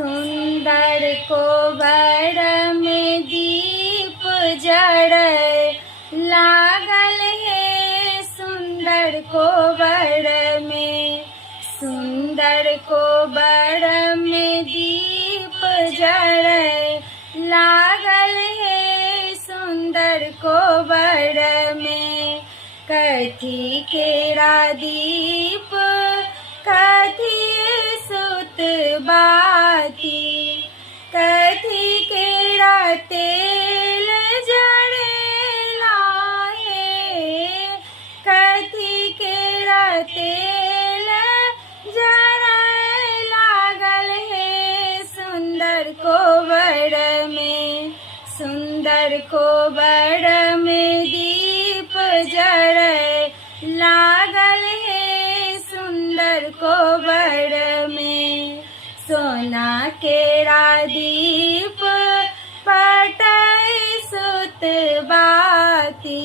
सुंदर कोबर में दीप जड़ै लागल हे। सुंदर कोबर में, सुंदर कोबर में दीप जड़ै लागल हे। सुंदर कोबर में कथी केरा दीप, कथी सुत बाती, कथी केरा तेल जड़ेला हे। कथी केरा तेल जड़ै लागल हे। सुंदर कोबर में, सुंदर कोबर में दीप जड़ै लागल हे। सुंदर कोबर में सोना केरा दीप पटै सुत बाती,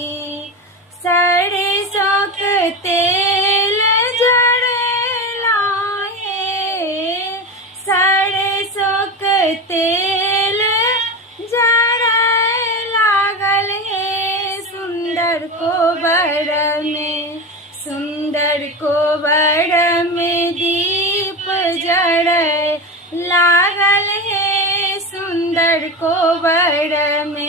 सरसों के तेल जड़ेला हे। सरसों के तेल जड़ै लागल हे। सुंदर कोबर में, सुंदर कोबर में दीप जड़ै लागल हे। सुंदर कोबर में।